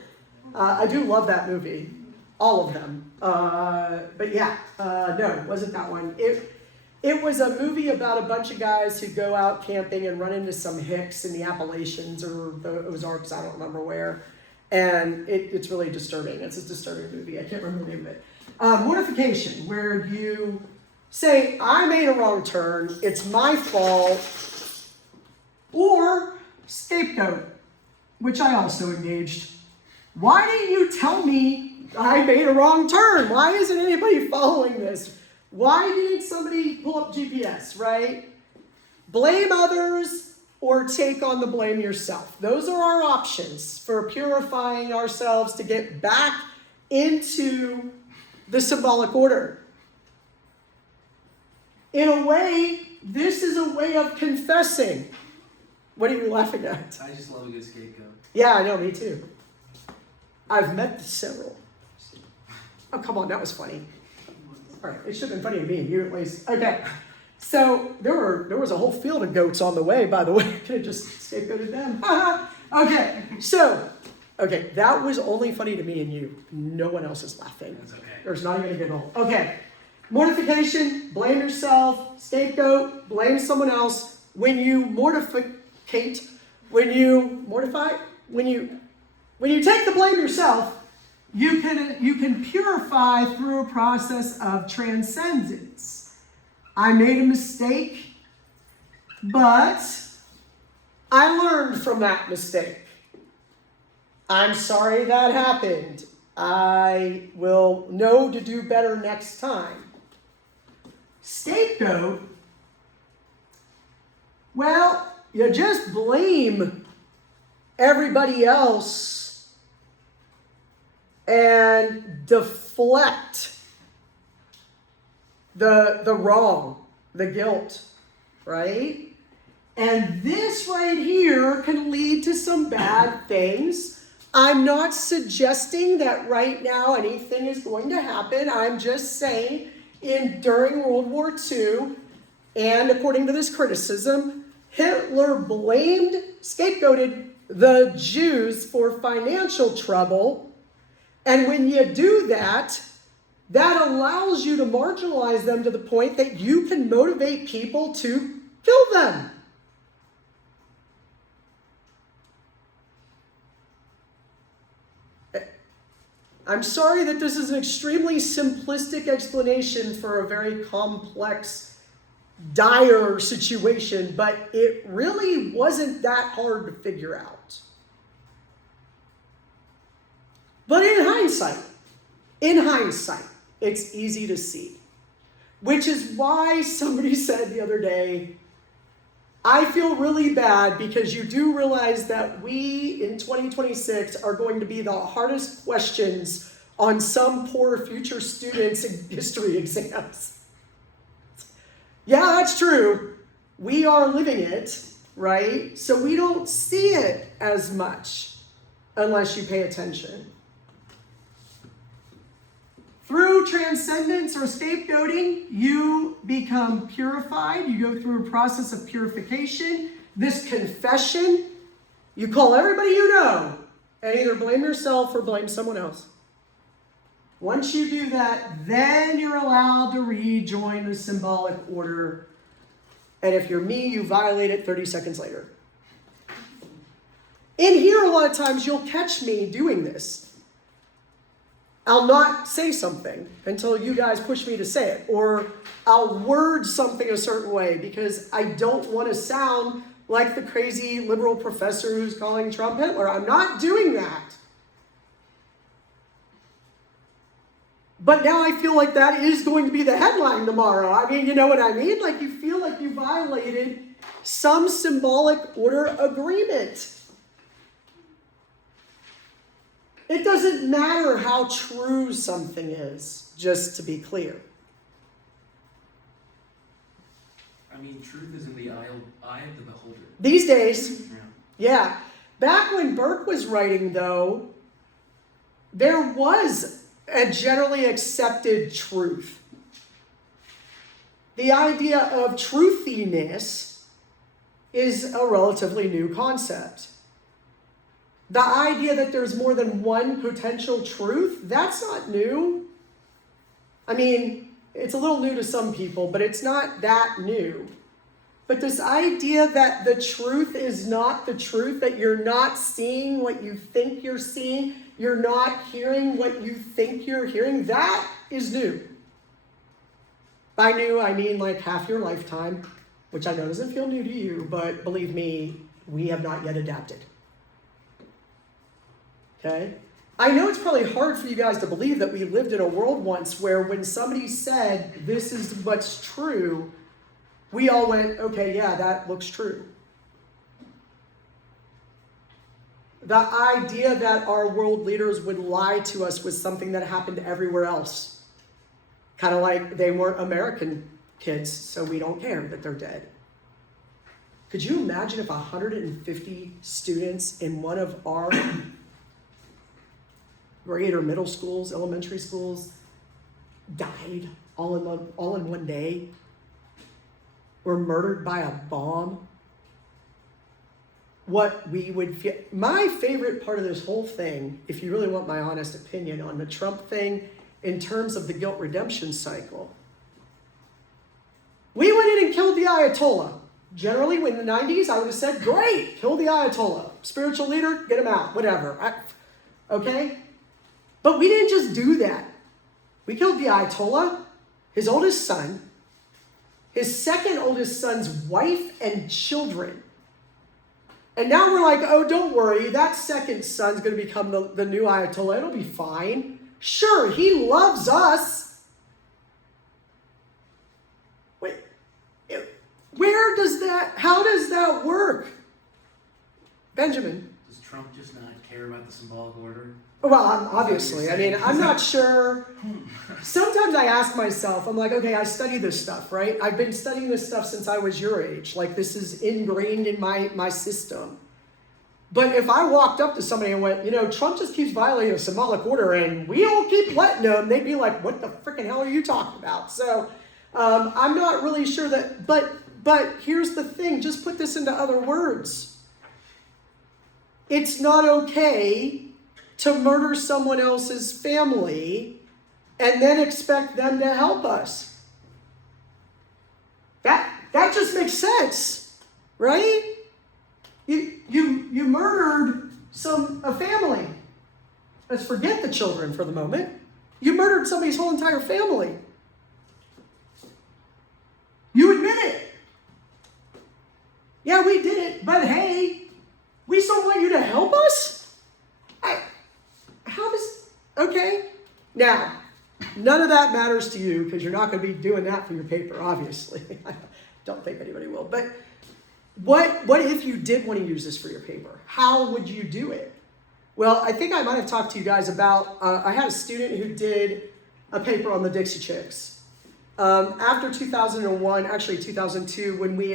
I do love that movie. All of them. But yeah, no, it wasn't that one. It was a movie about a bunch of guys who go out camping and run into some hicks in the Appalachians or the Ozarks, I don't remember where. And it's really disturbing. It's a disturbing movie. I can't remember the name of it. Mortification, where you say, I made a wrong turn, it's my fault. Or scapegoat, which I also engaged. Why didn't you tell me I made a wrong turn? Why isn't anybody following this? Why didn't somebody pull up GPS, right? Blame others or take on the blame yourself. Those are our options for purifying ourselves to get back into the symbolic order. In a way, this is a way of confessing. What are you laughing at? I just love a good scapegoat. Yeah, I know, me too. I've met several. Oh, come on, that was funny. All right, it should have been funny to me and you at least. Okay, so there was a whole field of goats on the way, by the way. Could have just scapegoated them. Okay, that was only funny to me and you. No one else is laughing. That's okay. There's not even a good hole. Okay, mortification, blame yourself. Scapegoat, blame someone else. When you mortificate, when you take the blame yourself, you can purify through a process of transcendence. I made a mistake, but I learned from that mistake. I'm sorry that happened. I will know to do better next time. Scapegoat, well, you just blame everybody else and deflect the wrong, the guilt, right? And this right here can lead to some bad things. I'm not suggesting that right now anything is going to happen. I'm just saying during World War II, and according to this criticism, Hitler scapegoated the Jews for financial trouble. And when you do that, that allows you to marginalize them to the point that you can motivate people to kill them. I'm sorry that this is an extremely simplistic explanation for a very complex, dire situation, but it really wasn't that hard to figure out. But in hindsight, it's easy to see. Which is why somebody said the other day, I feel really bad because you do realize that we in 2026 are going to be the hardest questions on some poor future students in history exams. Yeah, that's true. We are living it, right? So we don't see it as much unless you pay attention. Through transcendence or scapegoating, you become purified. You go through a process of purification. This confession, you call everybody you know and either blame yourself or blame someone else. Once you do that, then you're allowed to rejoin the symbolic order. And if you're me, you violate it 30 seconds later. In here, a lot of times, you'll catch me doing this. I'll not say something until you guys push me to say it, or I'll word something a certain way because I don't want to sound like the crazy liberal professor who's calling Trump Hitler. I'm not doing that. But now I feel like that is going to be the headline tomorrow. I mean, you know what I mean? Like you feel like you violated some symbolic order agreement. It doesn't matter how true something is, just to be clear. I mean, truth is in the eye of the beholder. These days, Yeah. yeah. Back when Burke was writing, though, there was a generally accepted truth. The idea of truthiness is a relatively new concept. The idea that there's more than one potential truth, that's not new. I mean, it's a little new to some people, but it's not that new. But this idea that the truth is not the truth, that you're not seeing what you think you're seeing, you're not hearing what you think you're hearing, that is new. By new, I mean like half your lifetime, which I know doesn't feel new to you, but believe me, we have not yet adapted. Okay? I know it's probably hard for you guys to believe that we lived in a world once where when somebody said, this is what's true, we all went, okay, yeah, that looks true. The idea that our world leaders would lie to us was something that happened everywhere else. Kind of like they weren't American kids, so we don't care that they're dead. Could you imagine if 150 students in one of our grade or middle schools, elementary schools, died all in one day? Were murdered by a bomb? What we would feel. My favorite part of this whole thing, if you really want my honest opinion on the Trump thing, in terms of the guilt redemption cycle, we went in and killed the Ayatollah. Generally, in the 90s, I would have said, great, kill the Ayatollah. Spiritual leader, get him out, whatever. Okay? But we didn't just do that. We killed the Ayatollah, his oldest son, his second oldest son's wife and children. And now we're like, oh, don't worry, that second son's going to become the new Ayatollah. It'll be fine. Sure, he loves us. Wait, how does that work? Benjamin? Does Trump just not care about the symbolic order? Well, obviously. I mean, I'm not sure. Sometimes I ask myself, I'm like, okay, I study this stuff, right? I've been studying this stuff since I was your age. Like, this is ingrained in my system. But if I walked up to somebody and went, Trump just keeps violating the symbolic order and we all keep letting him, they'd be like, what the freaking hell are you talking about? So I'm not really sure that, but here's the thing, just put this into other words. It's not okay to murder someone else's family and then expect them to help us. That just makes sense, right? You murdered a family. Let's forget the children for the moment. You murdered somebody's whole entire family. You admit it. Yeah, we did it, but hey, we still want you to help us? Okay. Now, none of that matters to you because you're not going to be doing that for your paper, obviously. I don't think anybody will. But what if you did want to use this for your paper? How would you do it? Well, I think I might have talked to you guys about, I had a student who did a paper on the Dixie Chicks. After 2001, actually 2002, when we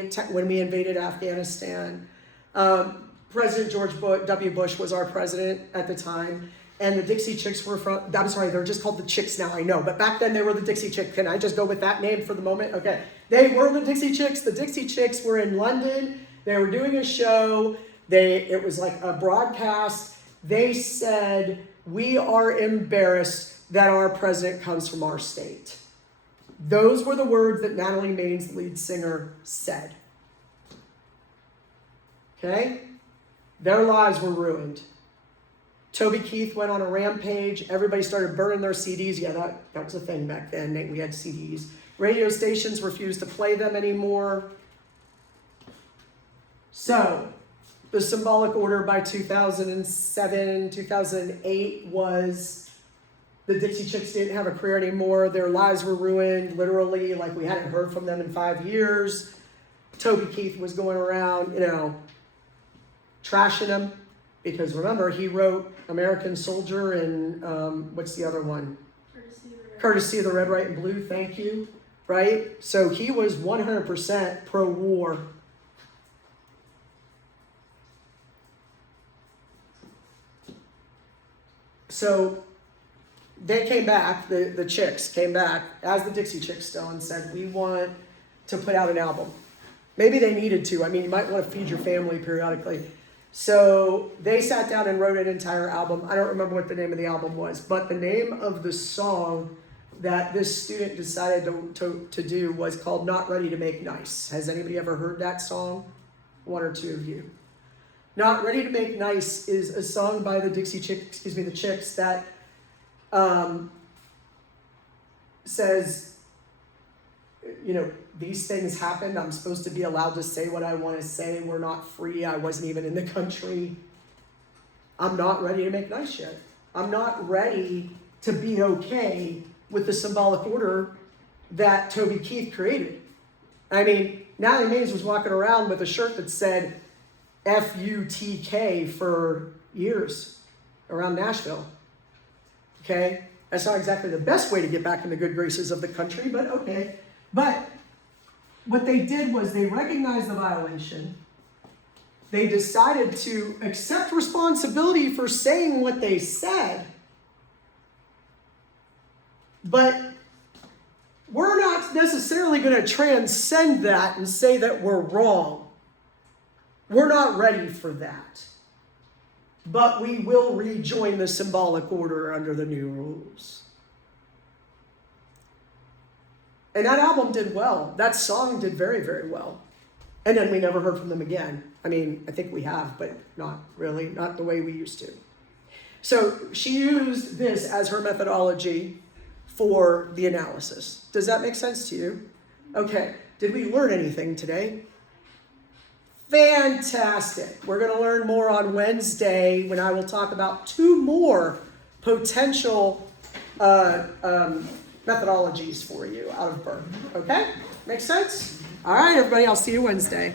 invaded Afghanistan, President George W. Bush was our president at the time. And the Dixie Chicks were they're just called the Chicks now, I know. But back then they were the Dixie Chicks. Can I just go with that name for the moment? Okay. They were the Dixie Chicks. The Dixie Chicks were in London. They were doing a show. It was like a broadcast. They said, we are embarrassed that our president comes from our state. Those were the words that Natalie Maine's lead singer said. Okay? Their lives were ruined. Toby Keith went on a rampage. Everybody started burning their CDs. Yeah, that was a thing back then. We had CDs. Radio stations refused to play them anymore. So, the symbolic order by 2007, 2008 was the Dixie Chicks didn't have a career anymore. Their lives were ruined, literally, like we hadn't heard from them in 5 years. Toby Keith was going around, trashing them. Because remember, he wrote American Soldier and what's the other one? Courtesy of the Red, White, and Blue, thank you. Right? So he was 100% pro-war. So they came back, the Chicks came back, as the Dixie Chicks still, and said, we want to put out an album. Maybe they needed to. I mean, you might want to feed your family periodically. So they sat down and wrote an entire album. I don't remember what the name of the album was, but the name of the song that this student decided to do was called Not Ready to Make Nice. Has anybody ever heard that song? One or two of you. Not Ready to Make Nice is a song by the the Chicks that says, these things happened. I'm supposed to be allowed to say what I want to say. We're not free. I wasn't even in the country. I'm not ready to make nice yet. I'm not ready to be okay with the symbolic order that Toby Keith created. I mean, Natalie Maines was walking around with a shirt that said FUTK for years around Nashville. Okay? That's not exactly the best way to get back in the good graces of the country, but okay. But what they did was they recognized the violation. They decided to accept responsibility for saying what they said. But we're not necessarily going to transcend that and say that we're wrong. We're not ready for that. But we will rejoin the symbolic order under the new rules. And that album did well. That song did very, very well. And then we never heard from them again. I mean, I think we have, but not really, not the way we used to. So she used this as her methodology for the analysis. Does that make sense to you? Okay. Did we learn anything today? Fantastic. We're going to learn more on Wednesday when I will talk about 2 more potential methodologies for you out of Burke. Okay? Makes sense? All right, everybody. I'll see you Wednesday.